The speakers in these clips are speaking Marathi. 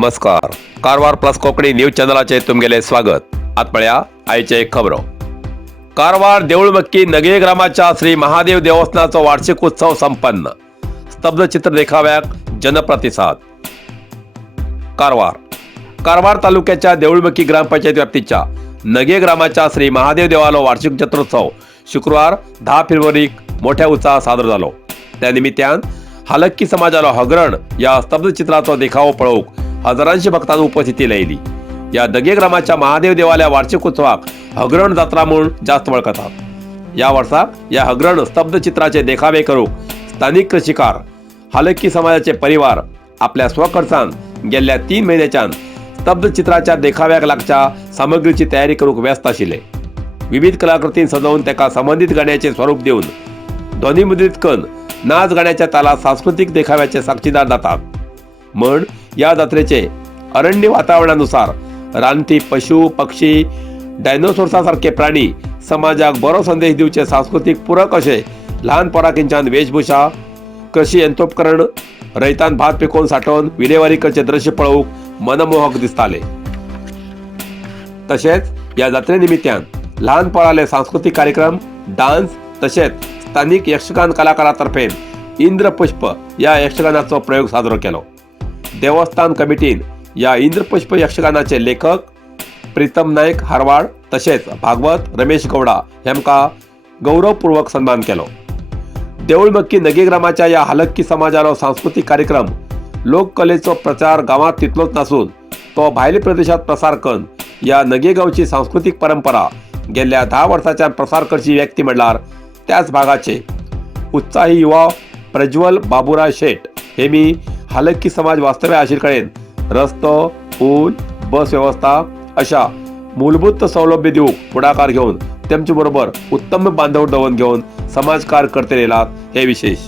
नमस्कार. कारवार प्लस कोकणी न्यूज चॅनलाचे तुमगेले स्वागत. आत्मळ्या आयचे खबरो. कारवार देऊळमक्की नगे ग्रामाच्या श्री महादेव देवस्थानाचा वार्षिक उत्सव संपन्न. स्तब्धचित्र देखाव्याक जनप्रतिसाद. कारवार तालुक्याच्या देऊळमक्की ग्रामपंचायत व्याप्तीच्या नगे ग्रामाच्या श्री महादेव देवालो वार्षिक जत्रोत्सव शुक्रवार 10 फेब्रुवारीक मोठ्या उत्साहात साजरो जालो. त्या निमित्तान हालक्की समाजाला हगरण या स्तब्धचित्राचो देखावो पळोवक हजारांशी भक्तांनी उपस्थिती लायली. या नगे ग्रामाच्या महादेव देवालया वार्षिक उत्सवाक हगरण जात्रा म्हणून जास्त वळखतात. या वर्साक या हगरण स्तब्धचित्राचे देखावे करूक स्थानिक कृषिकार हालक्की समाजाचे परिवार आपल्या स्वखर्चान गेल्या 3 महिन्याच्यान स्तब्धचित्राच्या देखाव्याक लागच्या सामग्रीची तयारी करूक व्यस्त आशिल्ले. विविध कलाकृतींनी सजवून त्याका संबंधित गाण्याचे स्वरूप देऊन ध्वनिमुद्रित करून नाच गाण्याच्या तालात सांस्कृतिक देखाव्याचे साक्षीदार जातात. म्हण या जात्रेचे अरण्य वातावरणानुसार रानटी पशु पक्षी डायनोसॉर्सासारखे प्राणी समाजाक बरो संदेश दिवचे सांस्कृतिक पूरक असे लहान पोराकींच्यान वेशभूषा कृषी यंत्रोपकरण रैतान भात पिकोवन साठोवन विलेवारी करचे दृश्य पळोवक मनमोहक दिसताले. तसेच या जात्रे निमित्तान लहान पोराले सांस्कृतिक कार्यक्रम डान्स तसेच स्थानिक यक्षगान कलाकारातर्फे इंद्रपुष्प या यक्षगानाचो प्रयोग साजरो केलो. देवस्थान कमिटीन या इंद्रपुष्प यक्षगानाचे लेखक प्रीतम नायक हारवाड तसेच भागवत रमेश गौडा हेमका गौरवपूर्वक सन्मान केलो. देऊळमक्की नगे ग्रामाच्या या हालक्की समाजालो सांस्कृतिक कार्यक्रम लोककलेचो प्रचार गावात तितलोच नसून तो भायल्या प्रदेशात प्रसार करून या नगे गावची सांस्कृतिक परंपरा गेल्या 10 वर्षाच्या प्रसार करची व्यक्ती म्हणल्यार त्याच भागाचे उत्साही युवा प्रज्वल बाबूराव शेठ हे मी हालक्की समाज वास्तव्य आशिल्ले रस्तो पूल बस व्यवस्था अशा मूलभूत सौलभ्य दिवूक पुढाकार घेऊन त्यांच्या बरोबर उत्तम बांधव दवन घेऊन समाजकार करते राहिलात हे विशेष.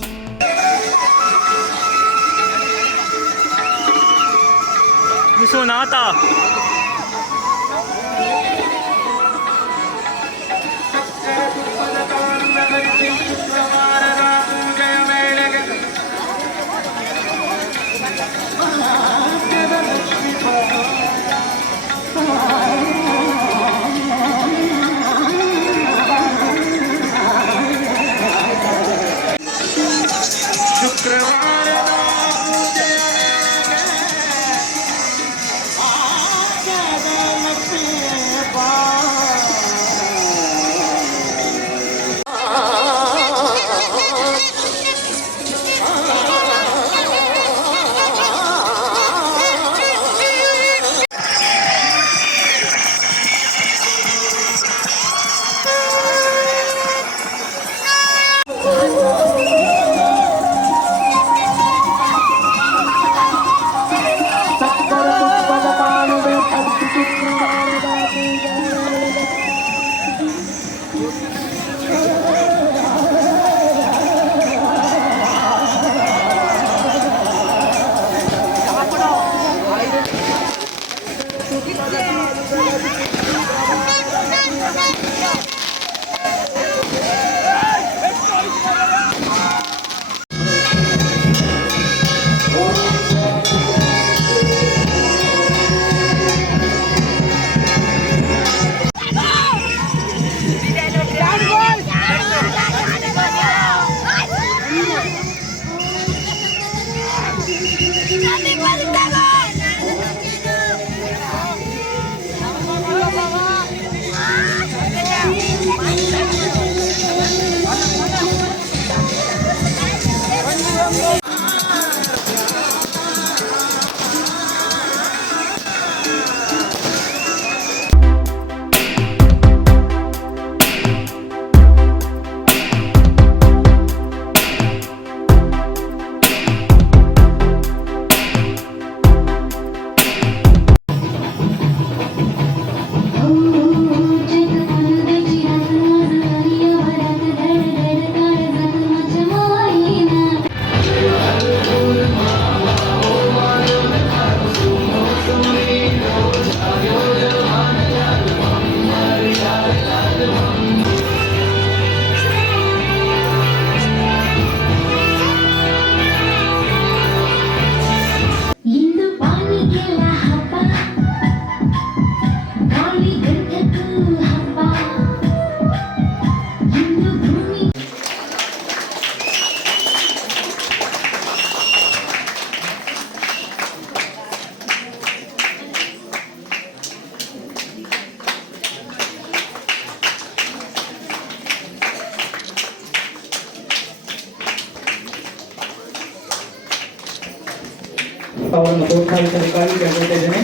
अंगणवाडी अधिकारी केंद्र तेजने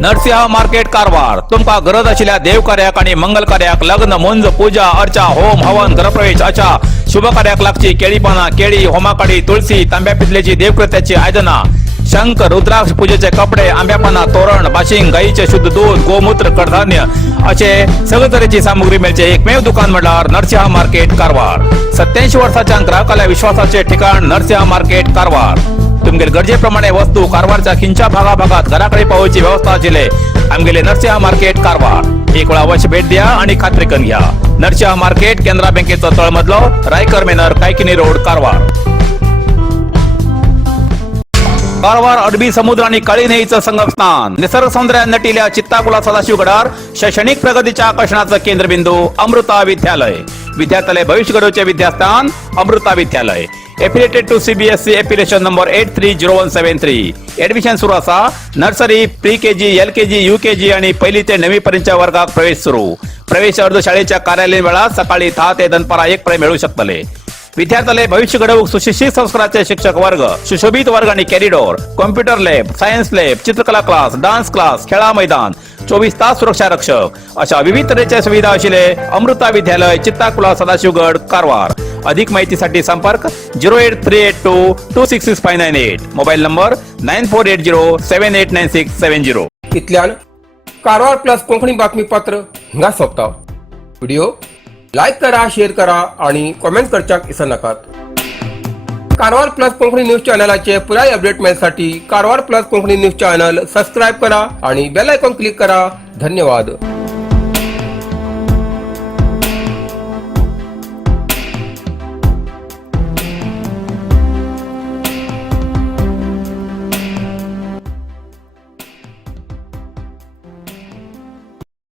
नरसिंह मार्केट कारवार तुमका गरज असलेल्या देवकार्याक आणि मंगल कार्याक लग्न मुंज पूजा अर्चा होम हवन गृहप्रवेश अशा शुभ कार्याक लागची केळी पाना केळी होमाकाडी तुळशी तांब्या पितलेची देवकृत्याची आयदना शंख रुद्राक्ष पूजेचे कपडे आंब्या पाना तोरण बाशिंग गाईचे शुद्ध दूध गोमूत्र कडधान्य असे सगळे तऱ्हेची सामुग्री मिळचे एकमेव दुकान म्हणल्यार नरसिंह मार्केट कारवार 87 वर्षाच्या ग्राहकाला विश्वासाचे ठिकाण नरसिंह मार्केट कारवार तुमगेर गरजेप्रमाणे वस्तू कारवारच्या खिंच्या भागात घराकडे पावोची व्यवस्था आशिल्ले आमगेले नरसिंह मार्केट कारवार एक वेळा अवश्य भेट द्या आणि खात्री करून घ्या नरसिंह मार्केट केंद्रा बँकेचो तळमजलो रायकर मेनर कायकिनी रोड कारवार कारवार अरबी समुद्र आणि काळी नदीचं संगम स्थान निसर्ग सौंदर्याने नटिल्या चित्ताकुला सदाशिवगडार शैक्षणिक प्रगतीच्या आकर्षणाचं केंद्रबिंदू अमृता विद्यालय विद्यार्थ्यालय भविष्य घडवचे विद्यास्थान Amrita Vidyalaya affiliated to CBSE application number 830173 admission सुरू असा nursery pre KG LKG UKG आणि पहिली ते 9वी पर्यंतच्या वर्गात प्रवेश सुरू प्रवेश अर्ज शाळेच्या कार्यालयीन वेळा सकाळी 10 ते दनपारा 1 पर्यंत मिळू शकतले विद्यार्थ्यालय भविष्य घडवूक सुशिक्षित संस्काराचे शिक्षक वर्ग सुशोभित वर्ग आणि corridor computer lab science lab चित्रकला क्लास डान्स क्लास खेळा मैदान 24 तास सुरक्षा रक्षक अशा विविध तऱ्हेच्या सुविधा असलेले अमृता विद्यालय चित्ताकुला सदाशिवगड कारवार अधिक माहितीसाठी संपर्क 08382266598 मोबाईल नंबर 9480789670 इतल्यान कारवार प्लस कोंकणी बातमीपत्र हिंगा सोंपता व्हिडिओ लाईक करा शेअर करा आणि कमेंट करच्याक विसरू नकात कारवार प्लस कोंकणी न्यूज चॅनलाचे पुराय अपडेट मिळण्यासाठी Karwar plus Konkani news channel subscribe करा आणि बेल आयकॉन क्लिक करा धन्यवाद।